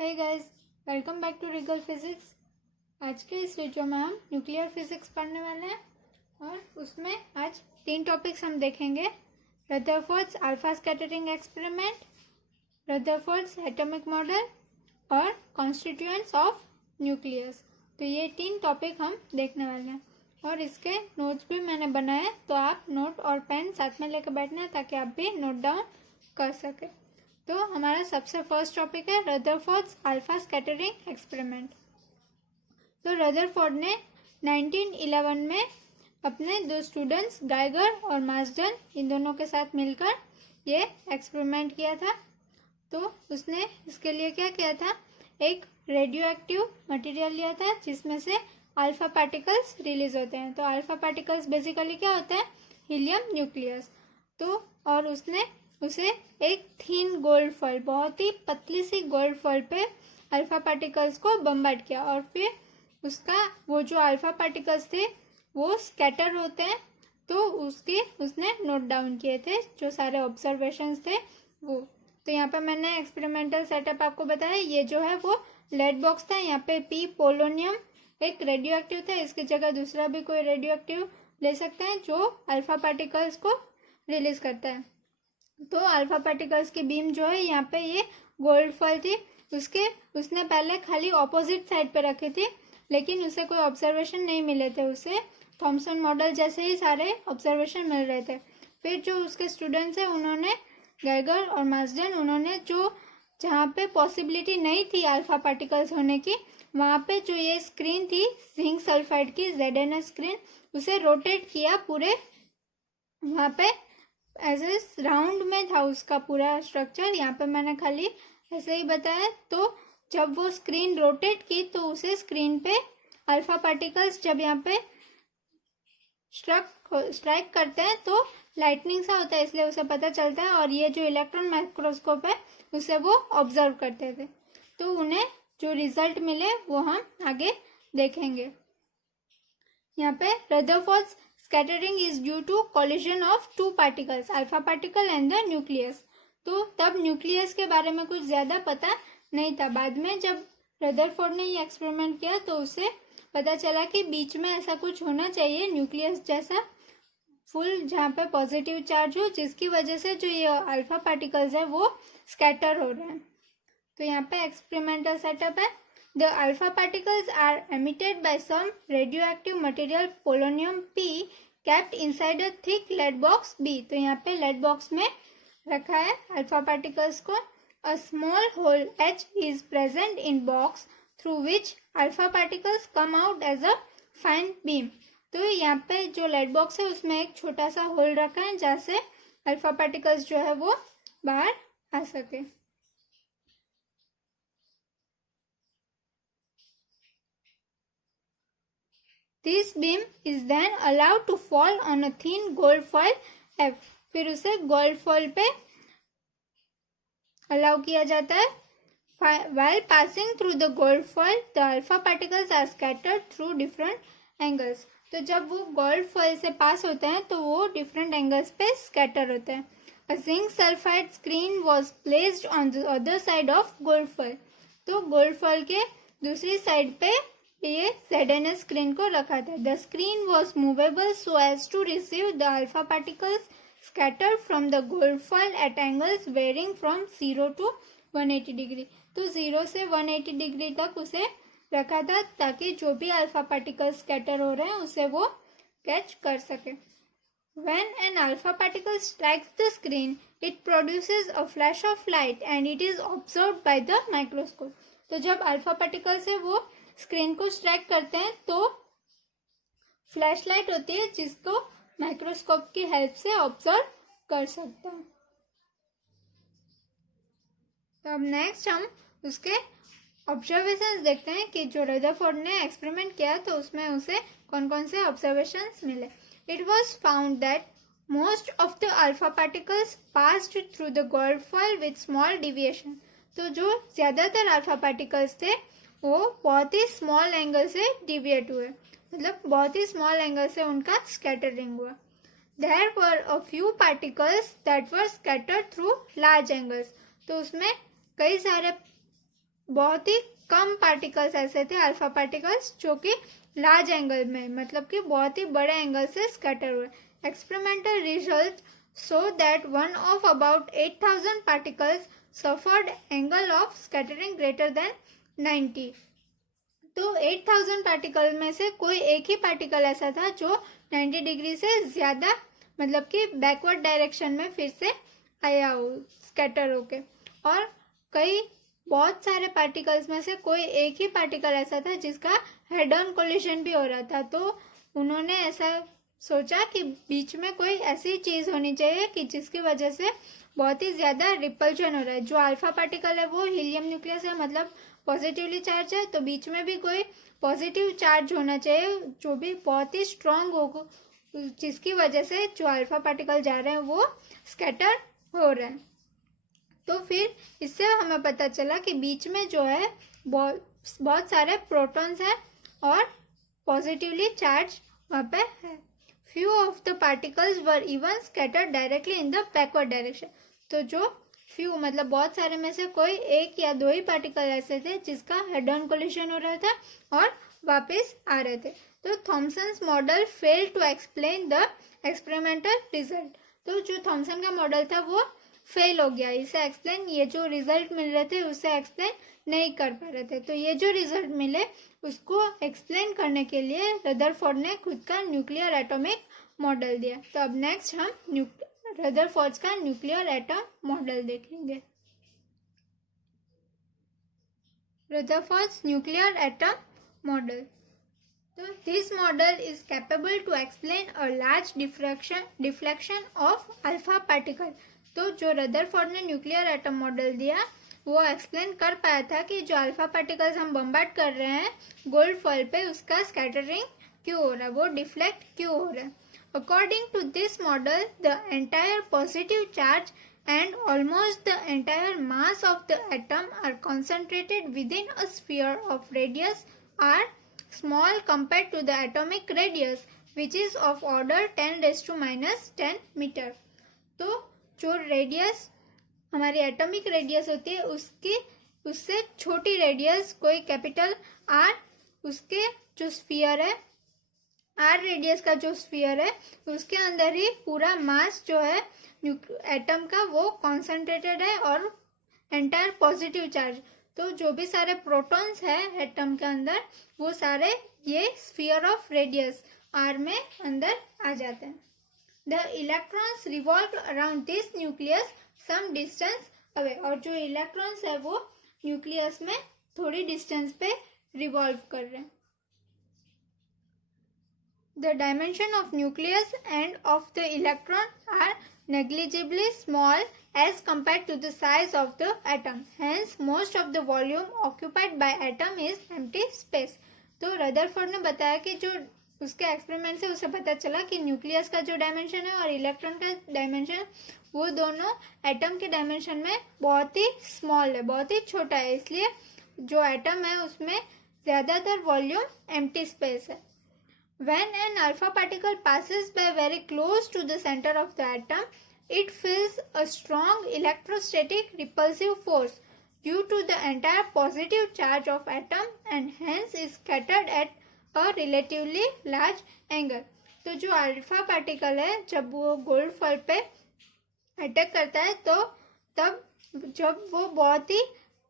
Hey guys, welcome back to regal physics. आज के इस वीडियो में हम न्यूक्लियर फिजिक्स पढ़ने वाले हैं और उसमें आज 3 टॉपिक्स हम देखेंगे। Rutherford's alpha scattering experiment, Rutherford's atomic model और कॉन्स्टिट्यूएंट्स ऑफ न्यूक्लियस। तो ये 3 टॉपिक हम देखने वाले हैं और इसके नोट्स भी मैंने बनाए, तो आप नोट और पेन साथ में लेकर बैठना है ताकि आप भी नोट डाउन कर सकें। तो हमारा सबसे फर्स्ट टॉपिक है रदरफोर्ड्स अल्फा स्कैटरिंग एक्सपेरिमेंट। तो रदरफोर्ड ने 1911 में अपने 2 स्टूडेंट्स गाइगर और मार्सडन इन दोनों के साथ मिलकर ये एक्सपेरिमेंट किया था। तो उसने इसके लिए क्या किया था, एक रेडियो एक्टिव मटेरियल लिया था जिसमें से अल्फा पार्टिकल्स रिलीज होते हैं। तो अल्फा पार्टिकल्स बेसिकली क्या होता है, हीलियम न्यूक्लियस। तो और उसने उसे एक थीन गोल्ड फॉइल, बहुत ही पतली सी गोल्ड फॉइल पे अल्फा पार्टिकल्स को बम्बार्ड किया और फिर उसका वो जो अल्फा पार्टिकल्स थे वो स्कैटर होते हैं, तो उसने नोट डाउन किए थे जो सारे ऑब्जर्वेशंस थे वो। तो यहाँ पे मैंने एक्सपेरिमेंटल सेटअप आपको बताया। ये जो है वो लेड बॉक्स था, यहाँ पे पी पोलोनियम एक रेडियो एक्टिव था, इसकी जगह दूसरा भी कोई रेडियो एक्टिव ले सकते हैं जो अल्फा पार्टिकल्स को रिलीज करता है। तो अल्फा पार्टिकल्स की बीम जो है यहाँ पे ये गोल्ड फॉइल थी, उसने पहले खाली ऑपोजिट साइड पे रखी थी, लेकिन उसे कोई ऑब्जर्वेशन नहीं मिले थे। उसे थॉमसन मॉडल जैसे ही सारे ऑब्जर्वेशन मिल रहे थे। फिर जो उसके स्टूडेंट्स हैं उन्होंने गैगर और मार्सडन, उन्होंने जो जहाँ पे पॉसिबिलिटी नहीं थी अल्फा पार्टिकल्स होने की, वहाँ पे जो ये स्क्रीन थी जिंक सल्फाइड की ZNS स्क्रीन, उसे रोटेट किया पूरे, वहाँ पे ऐसे राउंड में था उसका पूरा स्ट्रक्चर। यहाँ पे मैंने खाली ऐसे ही बताया। तो जब वो स्क्रीन रोटेट की तो उसे स्क्रीन पे अल्फा पार्टिकल्स जब यहाँ पे स्ट्राइक करते हैं तो लाइटनिंग सा होता है, इसलिए उसे पता चलता है। और ये जो इलेक्ट्रॉन माइक्रोस्कोप है उसे वो ऑब्जर्व करते थे। तो उन्हें जो रिजल्ट मिले वो हम आगे देखेंगे। यहाँ पे Rutherford's scattering is due to collision of 2 particles, alpha particle and the nucleus। तो तब न्यूक्लियस के बारे में कुछ ज्यादा पता नहीं था। बाद में जब रदरफोर्ड ने ये एक्सपेरिमेंट किया तो उसे पता चला कि बीच में ऐसा कुछ होना चाहिए न्यूक्लियस जैसा फुल, जहाँ पे पॉजिटिव चार्ज हो, जिसकी वजह से जो ये अल्फा पार्टिकल्स है वो स्कैटर हो रहे हैं। तो यहाँ पे एक्सपेरिमेंटल सेटअप है। The alpha particles are emitted by some radioactive material polonium P kept inside a thick lead box B। तो यहाँ पे lead box में रखा है अल्फा पार्टिकल्स को। A small hole H is present in box through which alpha particles come out as a fine beam। तो यहाँ पे जो lead box है उसमें एक छोटा सा होल रखा है जहाँ से अल्फा पार्टिकल्स जो है वो बाहर आ सके। This beam is then allowed to fall on a thin gold foil F। फिर उसे गोल्ड फॉइल पे अलाउ किया जाता है। While passing through the gold foil, the alpha particles are scattered through different angles। तो जब वो गोल्ड फॉइल से पास होते हैं तो वो डिफरेंट एंगल्स पे स्कैटर होते हैं। A zinc sulfide screen was placed on the other side of gold foil। तो गोल्ड फॉइल के दूसरी साइड पे ये ZNS स्क्रीन को रखा था। The screen was movable so as to receive the alpha particles scattered from the gold foil at angles varying from 0 to 180 degree. तो 0 से 180 डिग्री तक उसे रखा था ताकि जो भी अल्फा पार्टिकल्स स्कैटर हो रहे हैं उसे वो कैच कर सके। When an alpha particle strikes the screen, it produces a flash of light and it is observed by the microscope। तो जब अल्फा पार्टिकल्स है वो स्क्रीन को स्ट्राइक करते हैं तो फ्लैश लाइट होती है जिसको माइक्रोस्कोप की हेल्प से ऑब्जर्व कर सकते हैं। तो अब नेक्स्ट हम उसके ऑब्जर्वेशंस देखते हैं कि जो रदरफोर्ड ने एक्सपेरिमेंट किया तो उसमें उसे कौन कौन से ऑब्जर्वेशंस मिले। It was found that most of the alpha particles passed through the gold foil with small deviation. तो जो ज्यादातर अल्फा पार्टिकल्स थे वो बहुत ही स्मॉल एंगल से डिविएट हुए, मतलब बहुत ही स्मॉल एंगल से उनका स्कैटरिंग हुआ। There were a few particles that were scattered through large angles। तो उसमें कई सारे बहुत ही कम पार्टिकल्स ऐसे थे अल्फा पार्टिकल्स जो कि लार्ज एंगल में मतलब कि बहुत ही बड़े एंगल से स्कैटर हुए. Experimental result show that one of about 8,000 particles suffered angle of scattering greater than 90. तो 8,000 पार्टिकल में से कोई एक ही पार्टिकल ऐसा था जो 90 डिग्री से ज़्यादा मतलब कि बैकवर्ड डायरेक्शन में फिर से आया हो स्कैटर होके. और कई बहुत सारे पार्टिकल्स में से कोई एक ही पार्टिकल ऐसा था जिसका हेड ऑन कोलिशन भी हो रहा था. तो उन्होंने ऐसा सोचा कि बीच में कोई ऐसी चीज़ होनी चाहिए कि जिसकी वजह से बहुत ही ज़्यादा रिपल्शन हो रहा है. जो अल्फा पार्टिकल है वो हीलियम न्यूक्लियस है, मतलब पॉजिटिवली चार्ज है, तो बीच में भी कोई पॉजिटिव चार्ज होना चाहिए जो भी बहुत ही स्ट्रांग हो, जिसकी वजह से जो अल्फा पार्टिकल जा रहे हैं वो स्कैटर हो रहे हैं. तो फिर इससे हमें पता चला कि बीच में जो है बहुत सारे प्रोटॉन्स हैं और पॉजिटिवली चार्ज वहाँ पे है. Few of the particles were even scattered directly in the backward direction. तो जो फ्यू मतलब बहुत सारे में से कोई एक या दो ही पार्टिकल ऐसे थे जिसका हेड ऑन कोलिशन हो रहा था और वापस आ रहे थे. तो Thomson's model fail to explain the experimental result. तो जो थॉमसन का मॉडल था वो फेल हो गया. इसे एक्सप्लेन ये जो रिजल्ट मिल रहे थे उसे एक्सप्लेन नहीं कर पा रहे थे. तो ये जो रिजल्ट मिले उसको एक्सप्लेन करने के लिए रदरफोर्ड ने खुद का न्यूक्लियर एटॉमिक मॉडल दिया. तो अब नेक्स्ट हम रदरफोर्ड का न्यूक्लियर एटम मॉडल देखेंगे. Rutherford nuclear atom model. So this model is capable to explain a large deflection of alpha particle. तो जो रदरफोर्ड ने न्यूक्लियर एटम मॉडल दिया वो एक्सप्लेन कर पाया था कि जो अल्फा पार्टिकल्स हम बम्बार्ड कर रहे हैं गोल्ड फॉइल पे उसका स्कैटरिंग क्यों हो रहा है, वो डिफ्लेक्ट क्यों हो रहा है. According to this model the entire positive charge and almost the entire mass of the atom are concentrated within a sphere of radius r small compared to the atomic radius which is of order 10 raised to minus 10 meter. तो जो radius हमारी atomic radius होती है उससे छोटी radius कोई capital R, उसके जो स्फीयर है आर रेडियस का जो स्फीयर है उसके अंदर ही पूरा मास जो है एटम का वो कॉन्सेंट्रेटेड है और एंटायर पॉजिटिव चार्ज. तो जो भी सारे प्रोटॉन्स है एटम के अंदर वो सारे ये स्फीयर ऑफ रेडियस आर में अंदर आ जाते हैं. The electrons revolve around this nucleus some distance away. और जो इलेक्ट्रॉन्स है वो न्यूक्लियस में थोड़ी डिस्टेंस पे रिवॉल्व कर रहे हैं. The dimension of nucleus and of the electron are negligibly small as compared to the size of the atom. Hence, most of the volume occupied by atom is empty space. तो Rutherford ने बताया कि जो उसके experiment से उसे पता चला कि न्यूक्लियस का जो डायमेंशन है और इलेक्ट्रॉन का डायमेंशन वो दोनों एटम के डायमेंशन में बहुत ही स्मॉल है, बहुत ही छोटा है. इसलिए जो एटम है उसमें ज़्यादातर वॉल्यूम एम्प्टी स्पेस है. When an alpha particle passes by very close to the center of the atom, it feels a strong electrostatic repulsive force due to the entire positive charge of atom and hence is scattered at a relatively large angle. तो जो alpha particle है जब वो gold foil पे attack करता है तो तब जब वो बहुत ही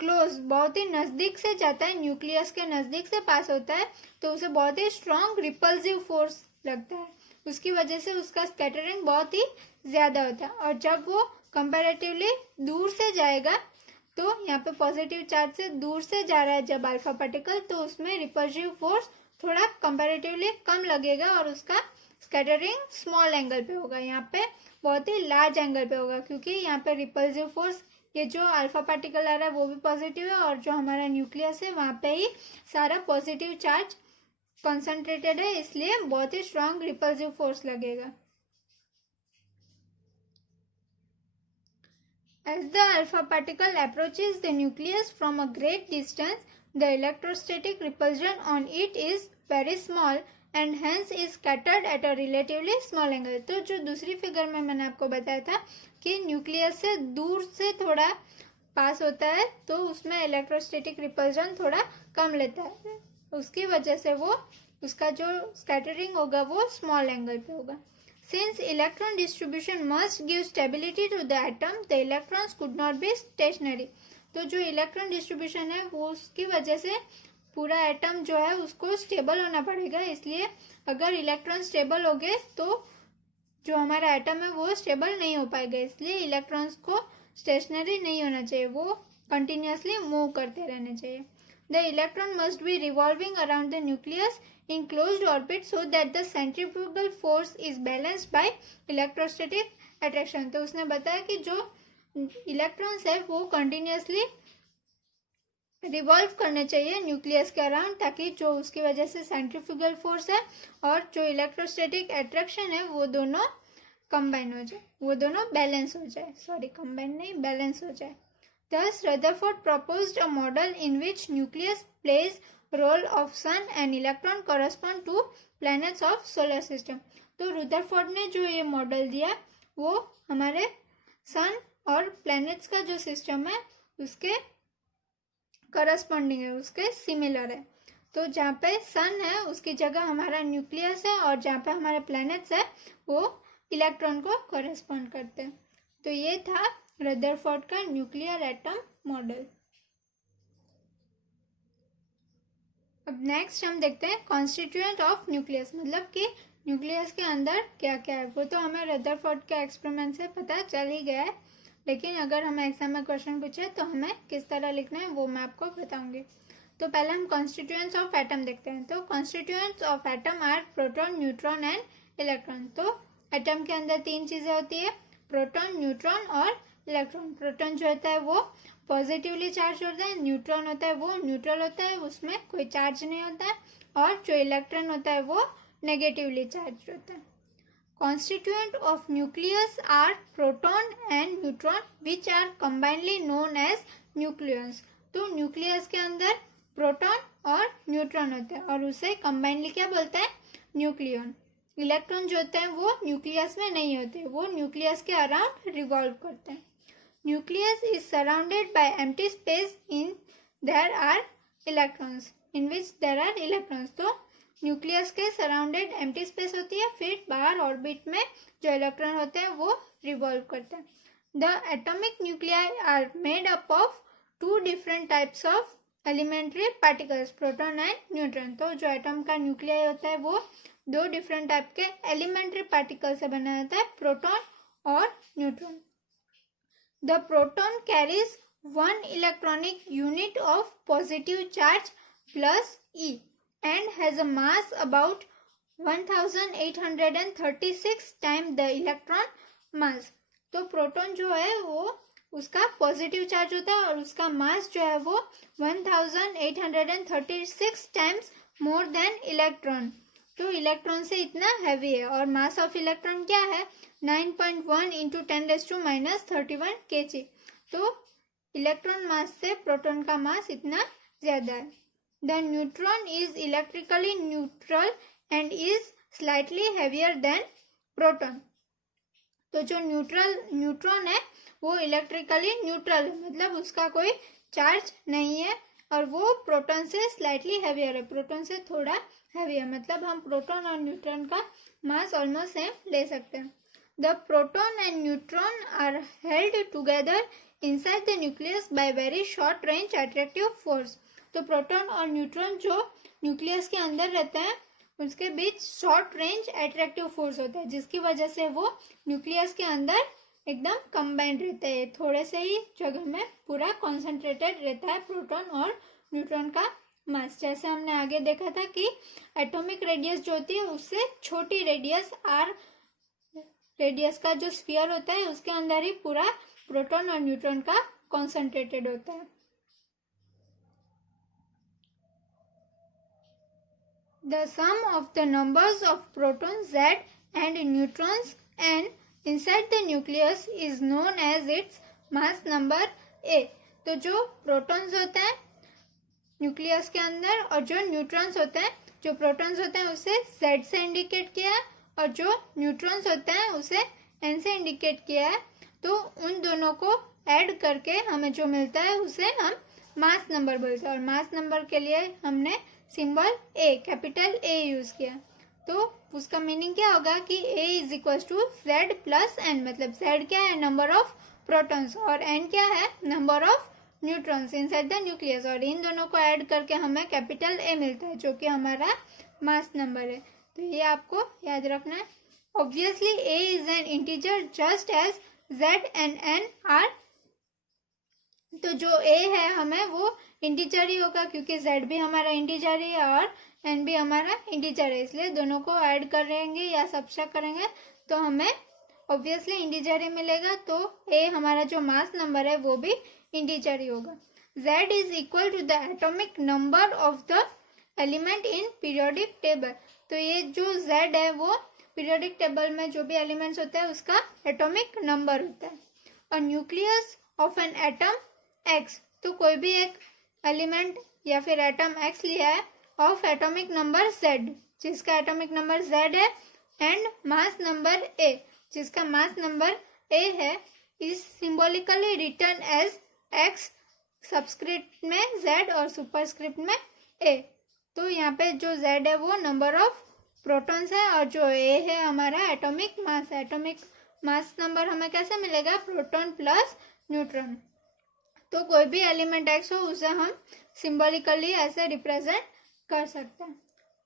क्लोज बहुत ही नज़दीक से जाता है, न्यूक्लियस के नज़दीक से पास होता है तो उसे बहुत ही स्ट्रॉन्ग रिपल्सिव फोर्स लगता है. उसकी वजह से उसका स्कैटरिंग बहुत ही ज़्यादा होता है. और जब वो कंपैरेटिवली दूर से जाएगा तो यहाँ पे पॉजिटिव चार्ज से दूर से जा रहा है जब अल्फा पार्टिकल तो उसमें रिपल्सिव फोर्स थोड़ा कंपैरेटिवली कम लगेगा और उसका स्कैटरिंग स्मॉल एंगल पे होगा. यहाँ पे बहुत ही लार्ज एंगल पे होगा क्योंकि यहाँ पे रिपल्सिव फोर्स ये जो अल्फा पार्टिकल आ रहा है वो भी पॉजिटिव है और जो हमारा न्यूक्लियस है वहाँ पे ही सारा पॉजिटिव चार्ज कॉन्सेंट्रेटेड है, इसलिए बहुत ही स्ट्रॉन्ग रिपल्सिव फोर्स लगेगा. As the alpha particle approaches the nucleus from a great distance, the electrostatic repulsion on it is very small and hence is scattered at a relatively small angle. तो जो दूसरी figure में मैंने आपको बताया था कि न्यूक्लियस से दूर से थोड़ा पास होता है तो उसमें इलेक्ट्रोस्टैटिक रिपल्जन थोड़ा कम लेता है, उसकी वजह से वो उसका जो स्कैटरिंग होगा वो स्मॉल एंगल पे होगा. Since electron distribution must give stability to the atom, the electrons could not be stationary. तो जो इलेक्ट्रॉन डिस्ट्रीब्यूशन है वो उसकी वजह से पूरा एटम जो है उसको स्टेबल होना पड़ेगा, इसलिए अगर इलेक्ट्रॉन स्टेबल हो गए तो जो हमारा एटम है वो स्टेबल नहीं हो पाएगा, इसलिए इलेक्ट्रॉन्स को स्टेशनरी नहीं होना चाहिए, वो कंटिन्यूसली मूव करते रहने चाहिए. The electron must be revolving around the nucleus in closed orbit so that the centrifugal force is balanced by electrostatic attraction. तो उसने बताया कि जो इलेक्ट्रॉन्स है वो कंटिन्यूसली रिवॉल्व करने चाहिए न्यूक्लियस के अराउंड, ताकि जो उसकी वजह से सेंट्रीफ्यूगल फोर्स है और जो इलेक्ट्रोस्टैटिक अट्रैक्शन है वो दोनों कंबाइन हो जाए, वो दोनों बैलेंस हो जाए, सॉरी कंबाइन नहीं, बैलेंस हो जाए. Thus, Rutherford proposed a model in which nucleus plays role of sun and electron correspond to planets of solar system. तो रुदरफोर्ड ने जो ये मॉडल दिया वो हमारे सन और प्लैनेट्स का जो सिस्टम है उसके करस्पॉन्डिंग है, उसके सिमिलर है. तो जहाँ पे सन है उसकी जगह हमारा न्यूक्लियस है और जहाँ पे हमारे प्लैनेट्स है वो इलेक्ट्रॉन को करस्पॉन्ड करते हैं. तो ये था रदरफोर्ड का न्यूक्लियर एटम मॉडल. अब नेक्स्ट हम देखते हैं कॉन्स्टिट्यूएंट ऑफ न्यूक्लियस, मतलब कि न्यूक्लियस के अंदर क्या क्या है. वो तो हमें रदरफोर्ड के एक्सपेरिमेंट से पता चल ही गया है, लेकिन अगर हमें एग्जाम में क्वेश्चन पूछे तो हमें किस तरह लिखना है वो मैं आपको बताऊंगी. तो पहले हम कॉन्स्टिट्यूएंट्स ऑफ एटम देखते हैं. तो constituents of atom are proton, neutron and electron. तो एटम के अंदर तीन चीजें होती है, प्रोटॉन, न्यूट्रॉन और इलेक्ट्रॉन. प्रोटॉन जो होता है वो पॉजिटिवली चार्ज होता है, न्यूट्रॉन होता है वो न्यूट्रल होता है, उसमें कोई चार्ज नहीं होता है, और जो इलेक्ट्रॉन होता है वो नेगेटिवली चार्ज होता है. Constituent of nucleus are proton and neutron which are combinedly known as nucleus. तो न्यूक्लियस के अंदर प्रोटॉन और न्यूट्रॉन होते हैं और उसे कंबाइनली क्या बोलते हैं, न्यूक्लियन. इलेक्ट्रॉन जो होते हैं वो न्यूक्लियस में नहीं होते, वो न्यूक्लियस के अराउंड रिवॉल्व करते हैं. Nucleus is surrounded by empty space in there are electrons in which there are electrons. तो न्यूक्लियस के सराउंडेड एम्प्टी स्पेस होती है, फिर बाहर ऑर्बिट में जो इलेक्ट्रॉन होते हैं वो रिवॉल्व करते हैं. The atomic nuclei are made up of two different types of elementary particles, proton and neutron. तो जो एटम का न्यूक्लियाई होता है वो दो डिफरेंट टाइप के एलिमेंट्री पार्टिकल से बना होता है, प्रोटॉन और neutron. The proton carries one electronic unit of positive charge plus E and has a mass about 1836 time the electron mass. तो प्रोटॉन जो है वो उसका पॉजिटिव चार्ज होता है और उसका मास जो है वो 1836 टाइम्स मोर देन इलेक्ट्रॉन. तो इलेक्ट्रॉन से इतना हैवी है और मास ऑफ इलेक्ट्रॉन क्या है, 9.1 इंटू 10⁻31 kg. तो इलेक्ट्रॉन मास से प्रोटॉन का मास इतना ज्यादा है. The neutron is electrically neutral and is slightly heavier than proton. तो जो न्यूट्रॉन है वो इलेक्ट्रिकली न्यूट्रल है, मतलब उसका कोई चार्ज नहीं है और वो प्रोटॉन से स्लाइटली हैवियर है, प्रोटॉन से थोड़ा हैवी है, मतलब हम प्रोटॉन और न्यूट्रॉन का मास ऑलमोस्ट सेम ले सकते हैं. The proton and neutron are held together inside the nucleus by very short range attractive force. तो प्रोटॉन और न्यूट्रॉन जो न्यूक्लियस के अंदर रहते हैं उसके बीच शॉर्ट रेंज अट्रैक्टिव फोर्स होता है, जिसकी वजह से वो न्यूक्लियस के अंदर एकदम कंबाइंड रहते हैं, थोड़े से ही जगह में पूरा कॉन्सेंट्रेटेड रहता है प्रोटॉन और न्यूट्रॉन का मास. जैसे हमने आगे देखा था कि एटॉमिक रेडियस जो होती है उससे छोटी रेडियस आर रेडियस का जो स्फीयर होता है उसके अंदर ही पूरा प्रोटॉन और न्यूट्रॉन का कॉन्सेंट्रेटेड होता है. The sum of the numbers of protons Z and neutrons n inside the nucleus is known as its mass number A. तो जो प्रोटॉन्स होते हैं न्यूक्लियस के अंदर और जो न्यूट्रॉन्स होते हैं, जो प्रोटॉन्स होते हैं उसे Z से इंडिकेट किया है और जो न्यूट्रॉन्स होते हैं उसे N से इंडिकेट किया है. तो उन दोनों को ऐड करके हमें जो मिलता है उसे हम मास नंबर बोलते हैं। और मास नंबर के लिए हमने symbol A, capital A use किया। तो उसका मीनिंग क्या होगा कि A is equal to Z plus N, मतलब Z क्या है, नंबर ऑफ प्रोटॉन्स, और N क्या है, number of neutrons inside the nucleus. और इन दोनों को ऐड करके हमें कैपिटल A मिलता है जो कि हमारा मास नंबर है। तो ये आपको याद रखना है। Obviously A is an integer just as Z and N are. तो जो A है हमें वो इंटीजर ही होगा क्योंकि Z भी हमारा इंटीजर ही है और N भी हमारा इंटीजर है, इसलिए दोनों को ऐड करेंगे या सब्ट्रैक्ट करेंगे तो हमें ऑब्वियसली इंटीजर ही मिलेगा। तो A हमारा जो मास नंबर है वो भी इंटीजर ही होगा। Z is equal to the atomic number of the element in periodic table. तो ये जो Z है वो पीरियोडिक टेबल में जो भी एलिमेंट्स होता है उसका एटॉमिक नंबर होता है। और nucleus of an atom X, तो कोई भी एक एलिमेंट या फिर एटम X लिया है ऑफ एटॉमिक नंबर Z, जिसका एटॉमिक नंबर Z है, एंड मास नंबर A, जिसका मास नंबर A है, is symbolically written as X, subscript में Z और सुपरस्क्रिप्ट में A। तो यहाँ पे जो Z है वो नंबर ऑफ प्रोटॉन्स है और जो A है हमारा एटॉमिक मास है। एटॉमिक मास नंबर हमें कैसे मिलेगा, प्रोटॉन प्लस न्यूट्रॉन। तो कोई भी एलिमेंट X हो उसे हम सिंबॉलिकली ऐसे रिप्रेजेंट कर सकते हैं।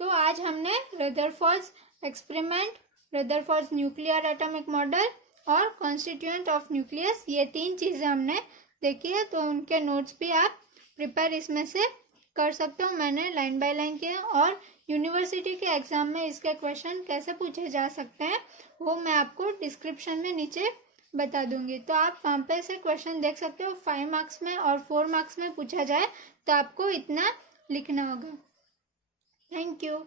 तो आज हमने Rutherford's experiment, Rutherford's nuclear atomic model और कॉन्स्टिट्यूएंट ऑफ न्यूक्लियस, ये 3 चीज़ें हमने देखी है। तो उनके नोट्स भी आप प्रिपेयर इसमें से कर सकते हो, मैंने लाइन बाय लाइन किया। और यूनिवर्सिटी के एग्जाम में इसके क्वेश्चन कैसे पूछे जा सकते हैं वो मैं आपको डिस्क्रिप्शन में नीचे बता दूंगी। तो आप वहाँ पे से क्वेश्चन देख सकते हो। 5 मार्क्स में और 4 मार्क्स में पूछा जाए तो आपको इतना लिखना होगा। Thank you.